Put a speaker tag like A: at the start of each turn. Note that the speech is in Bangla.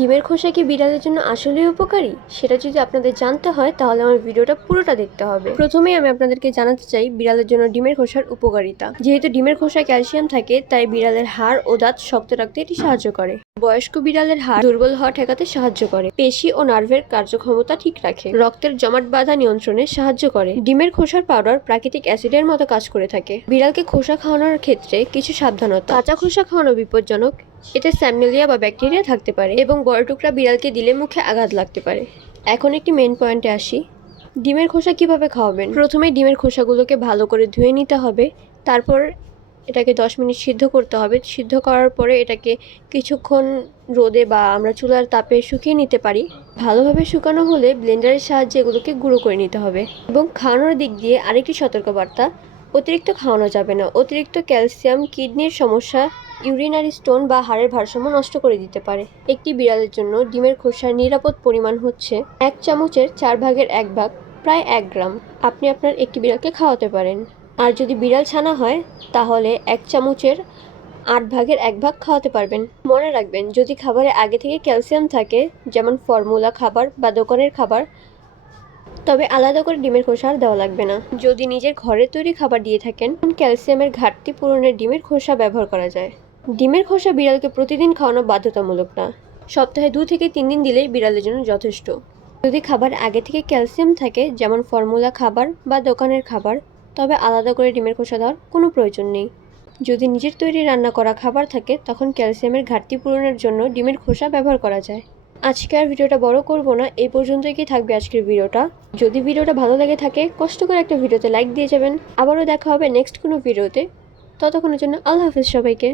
A: ডিমের খোসা কি বিড়ালের জন্য আসলেই উপকারী? সেটা যদি আপনাদের জানতে হয়, তাহলে আমার ভিডিওটা পুরোটা দেখতে হবে। প্রথমেই আমি আপনাদেরকে জানাতে চাই, বিড়ালের জন্য ডিমের খোসার উপকারিতা। যেহেতু ডিমের খোসায় ক্যালসিয়াম থাকে, তাই বিড়ালের হাড় ও দাঁত শক্ত রাখতে এটি সাহায্য করে। বয়স্ক বিড়ালের হাড় দুর্বল হওয়া ঠেকাতে সাহায্য করে। পেশি ও নার্ভের কার্যক্ষমতা ঠিক রাখে। রক্তের জমাট বাঁধা নিয়ন্ত্রণে সাহায্য করে। ডিমের খোসার পাউডার প্রাকৃতিক অ্যাসিডের মতো কাজ করে থাকে। বিড়ালকে খোসা খাওয়ানোর ক্ষেত্রে কিছু সাবধানতা। কাঁচা খোসা খাওয়ানো বিপজ্জনক এতে স্যামনেলিয়া বা ব্যাকটেরিয়া থাকতে পারে এবং বড় টুকরা বিড়ালকে দিলে মুখে আঘাত লাগতে পারে। এখন একটি মেন পয়েন্টে আসি। ডিমের খোসা কীভাবে খাওয়াবেন? প্রথমে ডিমের খোসাগুলোকে ভালো করে ধুয়ে নিতে হবে। তারপর এটাকে দশ মিনিট সিদ্ধ করতে হবে। সিদ্ধ করার পরে এটাকে কিছুক্ষণ রোদে বা আমরা চুলার তাপে শুকিয়ে নিতে পারি। ভালোভাবে শুকানো হলে ব্লেন্ডারের সাহায্যে এগুলোকে গুঁড়ো করে নিতে হবে। এবং খাওয়ানোর দিক দিয়ে আরেকটি সতর্কবার্তা অতিরিক্ত খাওয়ানো যাবে না। অতিরিক্ত ক্যালসিয়াম, কিডনির সমস্যা, ইউরিনারি স্টোন বা হাড়ের ভারসাম্য নষ্ট করে দিতে পারে। একটি বিড়ালের জন্য ডিমের খোসার নিরাপদ পরিমাণ হচ্ছে এক চামচের চার ভাগের এক ভাগ, প্রায় এক গ্রাম। আপনি আপনার একটি বিড়ালকে খাওয়াতে পারেন। আর যদি বিড়াল ছানা হয়, তাহলে এক চামচের আট ভাগের এক ভাগ খাওয়াতে পারবেন। মনে রাখবেন, যদি খাবারে আগে থেকে ক্যালসিয়াম থাকে, যেমন ফর্মুলা খাবার বা দোকানের খাবার তবে আলাদা করে ডিমের খোসা আর দেওয়া লাগবে না। যদি নিজের ঘরে তৈরি খাবার দিয়ে থাকেন ক্যালসিয়ামের ঘাটতি পূরণে ডিমের খোসা ব্যবহার করা যায়। ডিমের খোসা বিড়ালকে প্রতিদিন খাওয়ানো বাধ্যতামূলক না। সপ্তাহে দু থেকে তিন দিন দিলেই বিড়ালের জন্য যথেষ্ট। যদি খাবার আগে থেকে ক্যালসিয়াম থাকে, যেমন ফর্মুলা খাবার বা দোকানের খাবার, তবে আলাদা করে ডিমের খোসা দেওয়ার কোনো প্রয়োজন নেই। যদি নিজের তৈরি রান্না করা খাবার থাকে, তখন ক্যালসিয়ামের ঘাটতি পূরণের জন্য ডিমের খোসা ব্যবহার করা যায়। আজকে আর ভিডিওটা বড় করব না, এই পর্যন্তই কি থাকবে আজকের ভিডিওটা? যদি ভিডিওটা ভালো লাগে থাকে, কষ্ট করে একটা ভিডিওতে লাইক দিয়ে যাবেন। আবারও দেখা হবে নেক্সট কোনো ভিডিওতে। ততক্ষণের জন্য আল্লাহ হাফিজ সবাইকে।